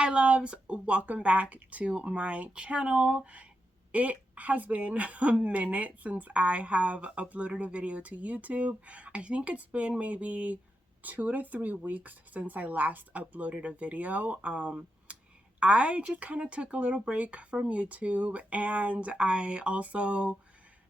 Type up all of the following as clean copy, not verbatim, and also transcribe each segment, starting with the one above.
Hi loves, welcome back to my channel. It has been a minute since I have uploaded a video to YouTube. I think it's been maybe 2 to 3 weeks since I last uploaded a video. I just kind of took a little break from YouTube, and I also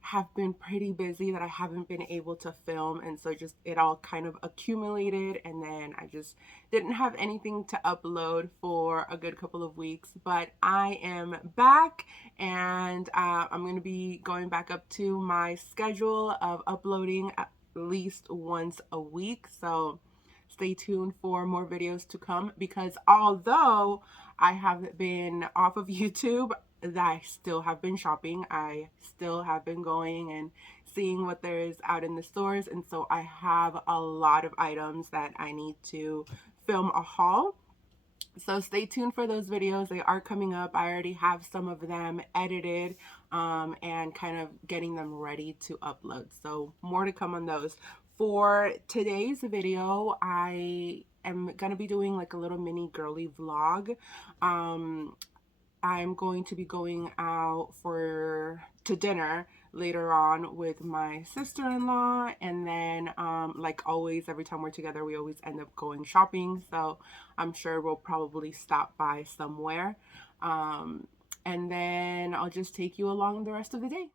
have been pretty busy that I haven't been able to film, and so just it all kind of accumulated, and then I just didn't have anything to upload for a good couple of weeks. But I am back, and I'm going to be going back up to my schedule of uploading at least once a week. So stay tuned for more videos to come, because although I have been off of YouTube, that I still have been shopping. I still have been going and seeing what there is out in the stores, and so I have a lot of items that I need to film a haul. So stay tuned for those videos. They are coming up. I already have some of them edited and kind of getting them ready to upload. So more to come on those. For today's video, I am going to be doing like a little mini girly vlog. I'm going to be going out to dinner later on with my sister-in-law, and then like always, every time we're together we always end up going shopping, so I'm sure we'll probably stop by somewhere, and then I'll just take you along the rest of the day.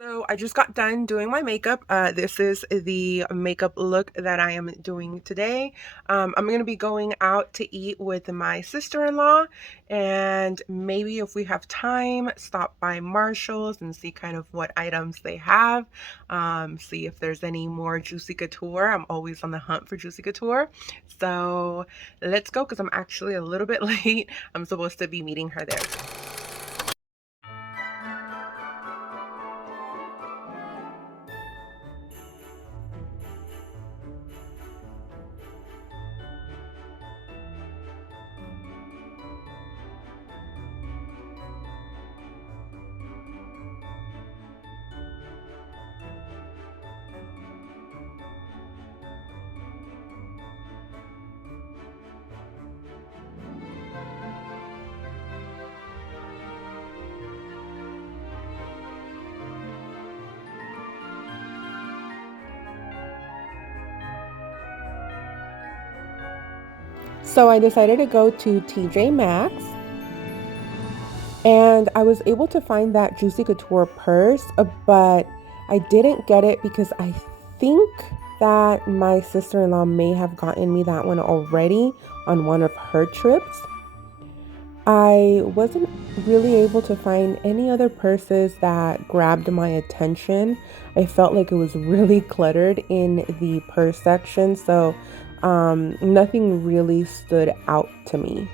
So I just got done doing my makeup. This is the makeup look that I am doing today. I'm going to be going out to eat with my sister-in-law, and maybe if we have time, stop by Marshall's and see kind of what items they have. See if there's any more Juicy Couture. I'm always on the hunt for Juicy Couture. So let's go, because I'm actually a little bit late. I'm supposed to be meeting her there. So I decided to go to TJ Maxx, and I was able to find that Juicy Couture purse, but I didn't get it because I think that my sister-in-law may have gotten me that one already on one of her trips. I wasn't really able to find any other purses that grabbed my attention. I felt like it was really cluttered in the purse section, so nothing really stood out to me.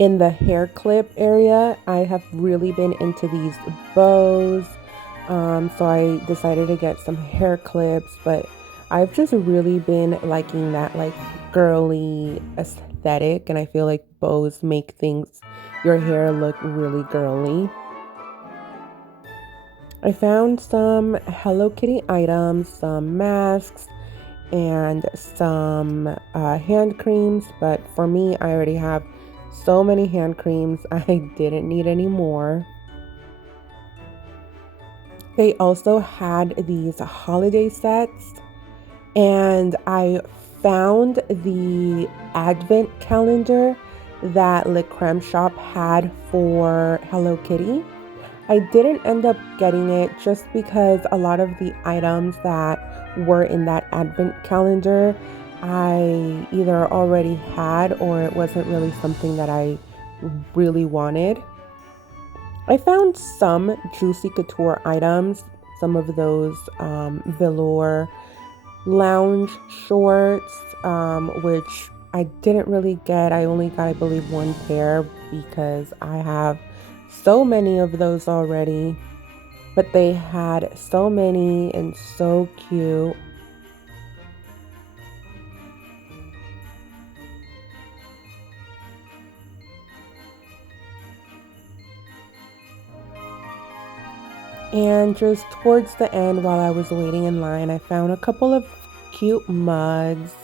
In the hair clip area, I have really been into these bows. So I decided to get some hair clips, but I've just really been liking that like girly aesthetic, and I feel like bows make things, your hair look really girly. I found some Hello Kitty items, some masks, and some hand creams, but for me, I already have so many hand creams, I didn't need any more. They also had these holiday sets, and I found the advent calendar that Le Creme Shop had for Hello Kitty. I didn't end up getting it just because a lot of the items that were in that advent calendar I either already had or it wasn't really something that I really wanted. I found some Juicy Couture items, some of those velour lounge shorts, which I didn't really get. I only got, I believe, one pair because I have so many of those already. But they had so many and so cute. And just towards the end, while I was waiting in line, I found a couple of cute mugs.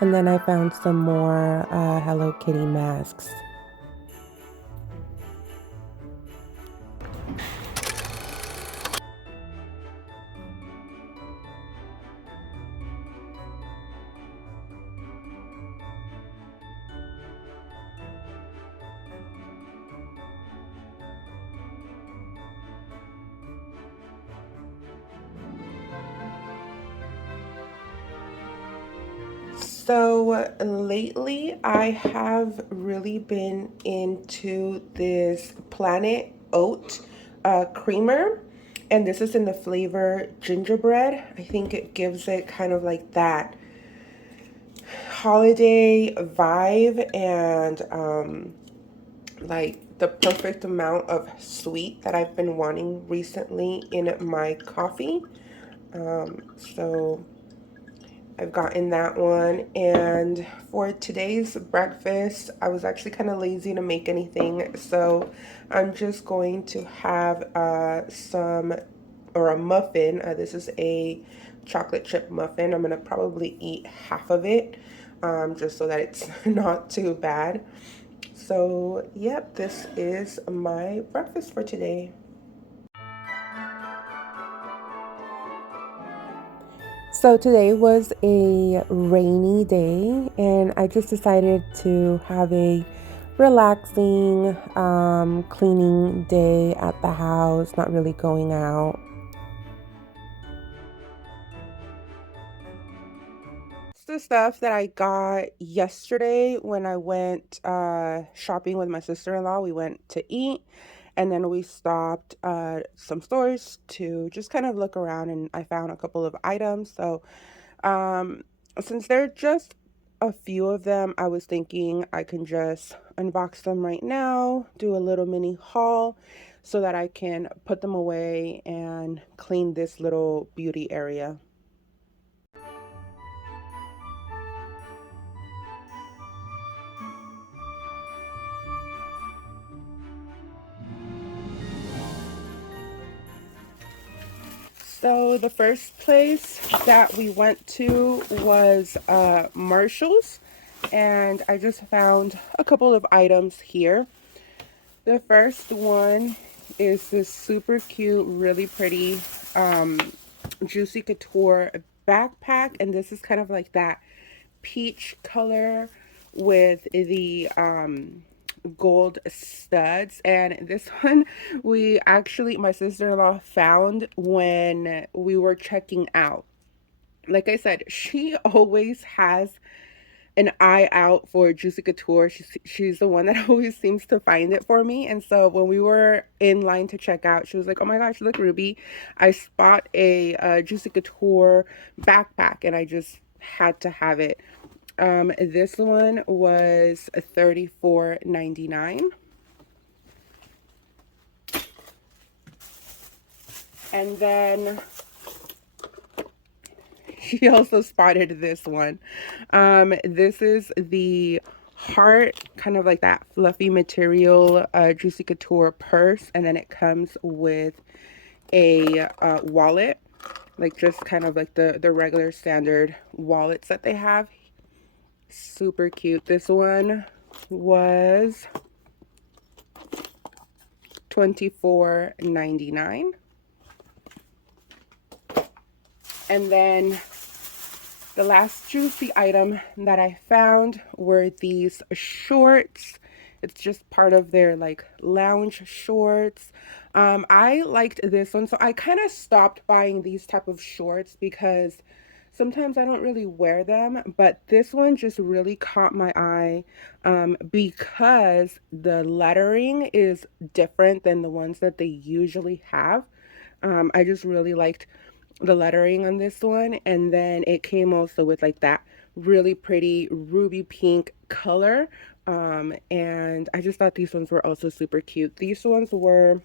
And then I found some more Hello Kitty masks. So lately, I have really been into this Planet Oat creamer, and this is in the flavor gingerbread. I think it gives it kind of like that holiday vibe and like the perfect amount of sweet that I've been wanting recently in my coffee. So I've gotten that one. And for today's breakfast, I was actually kind of lazy to make anything. So I'm just going to have some, or a muffin. This is a chocolate chip muffin. I'm going to probably eat half of it just so that it's not too bad. So, yep, this is my breakfast for today. So today was a rainy day, and I just decided to have a relaxing cleaning day at the house, not really going out. It's the stuff that I got yesterday when I went shopping with my sister-in-law. We went to eat, and then we stopped some stores to just kind of look around, and I found a couple of items. So Um, since there are just a few of them, I was thinking I can just unbox them right now, do a little mini haul so that I can put them away and clean this little beauty area. So the first place that we went to was Marshall's, and I just found a couple of items here. The first one is this super cute, really pretty Juicy Couture backpack, and this is kind of like that peach color with the gold studs, and this one we actually, my sister-in-law found when we were checking out. Like I said, she always has an eye out for Juicy Couture. She's the one that always seems to find it for me. And so when we were in line to check out, she was like, "Oh my gosh, look, Ruby, I spot a Juicy Couture backpack," and I just had to have it. This one was $34.99. And then she also spotted this one. This is the heart, kind of like that fluffy material Juicy Couture purse, and then it comes with a wallet, like just kind of like the regular standard wallets that they have. Super cute. This one was $24.99. And then the last juicy item that I found were these shorts. It's just part of their like lounge shorts. I liked this one, so I kind of stopped buying these type of shorts because sometimes I don't really wear them, but this one just really caught my eye because the lettering is different than the ones that they usually have. I just really liked the lettering on this one, and then it came also with like that really pretty ruby pink color, and I just thought these ones were also super cute. These ones were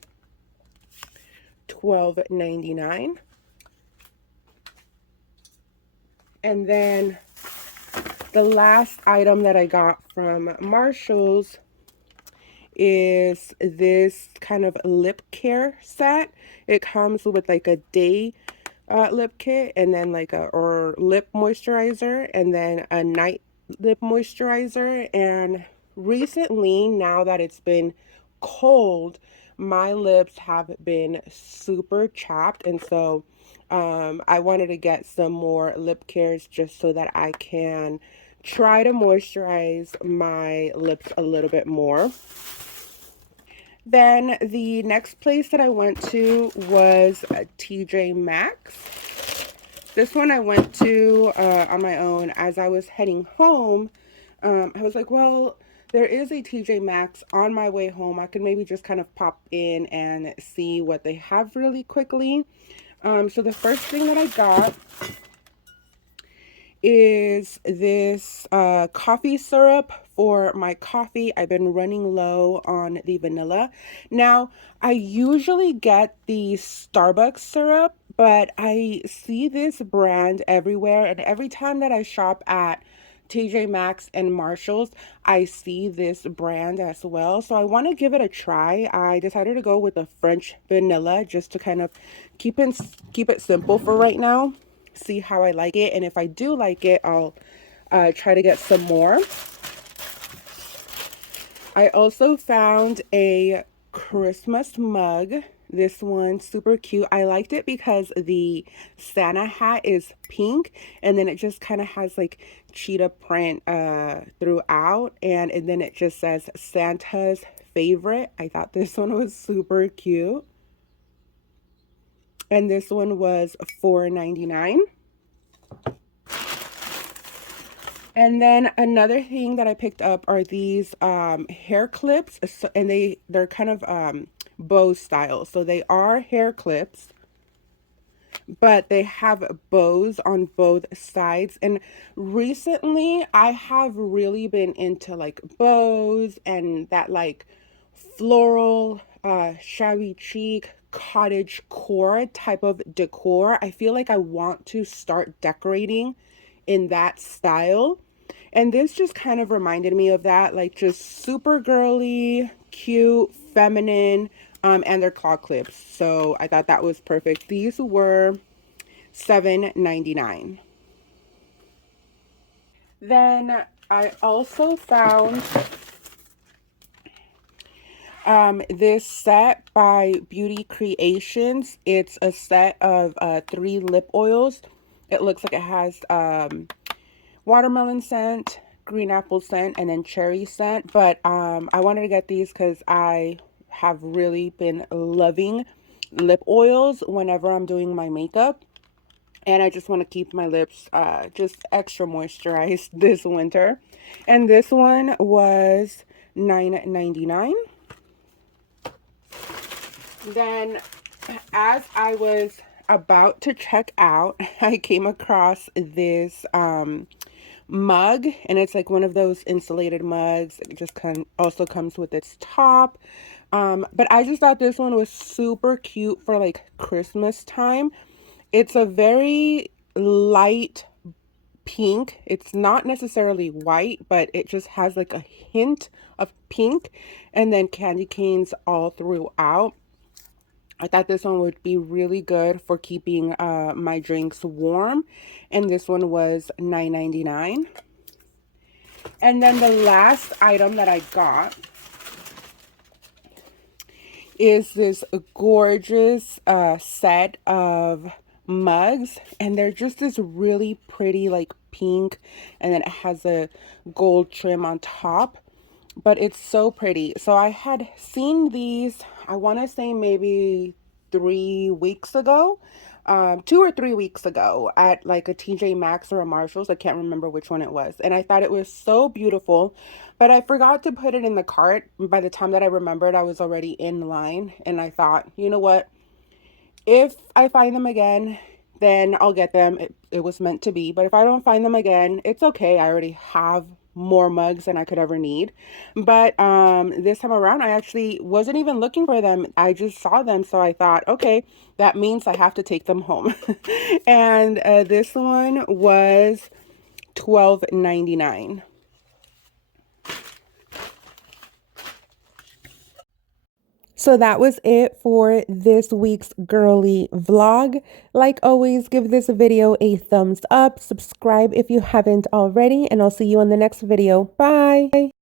$12.99. And then the last item that I got from Marshall's is this kind of lip care set. It comes with like a day lip kit, and then like a or lip moisturizer, and then a night lip moisturizer. And recently, now that it's been cold, my lips have been super chapped, and so I wanted to get some more lip cares just so that I can try to moisturize my lips a little bit more. Then the next place that I went to was TJ Maxx. This one I went to on my own as I was heading home. I was like, well, there is a TJ Maxx on my way home. I could maybe just kind of pop in and see what they have really quickly. So the first thing that I got is this coffee syrup for my coffee. I've been running low on the vanilla. Now, I usually get the Starbucks syrup, but I see this brand everywhere, and every time that I shop at TJ Maxx and Marshalls, I see this brand as well. So I want to give it a try. I decided to go with the French vanilla just to kind of keep it simple for right now. See how I like it, and if I do like it, I'll try to get some more. I also found a Christmas mug. This one super cute. I liked it because the Santa hat is pink, and then it just kind of has like cheetah print throughout, and then it just says Santa's favorite. I thought this one was super cute, and this one was $4.99. And then another thing that I picked up are these hair clips, and they're kind of bow style. So they are hair clips, but they have bows on both sides. And recently I have really been into like bows and that like floral, shabby chic, cottage core type of decor. I feel like I want to start decorating in that style. And this just kind of reminded me of that, like just super girly, cute, feminine, and they're claw clips. So I thought that was perfect. These were $7.99. Then I also found this set by Beauty Creations. It's a set of 3 lip oils. It looks like it has watermelon scent, green apple scent and then cherry scent. But I wanted to get these because I have really been loving lip oils whenever I'm doing my makeup. And I just want to keep my lips just extra moisturized this winter. And this one was $9.99. Then as I was about to check out, I came across this mug, and it's like one of those insulated mugs. It just also comes with its top. But I just thought this one was super cute for like Christmas time. It's a very light pink. It's not necessarily white, but it just has like a hint of pink and then candy canes all throughout. I thought this one would be really good for keeping my drinks warm. And this one was $9.99. And then the last item that I got is this gorgeous set of mugs. And they're just this really pretty like pink. And then it has a gold trim on top. But it's so pretty. So I had seen these, I want to say maybe 3 weeks ago, 2 or 3 weeks ago at like a TJ Maxx or a Marshalls. I can't remember which one it was. And I thought it was so beautiful, but I forgot to put it in the cart. By the time that I remembered, I was already in line. And I thought, you know what? If I find them again, then I'll get them. It was meant to be. But if I don't find them again, it's okay. I already have more mugs than I could ever need. But this time around, I actually wasn't even looking for them. I just saw them. So I thought, okay, that means I have to take them home. And this one was $12.99. So that was it for this week's girly vlog. Like always, give this video a thumbs up, subscribe if you haven't already, and I'll see you on the next video. Bye!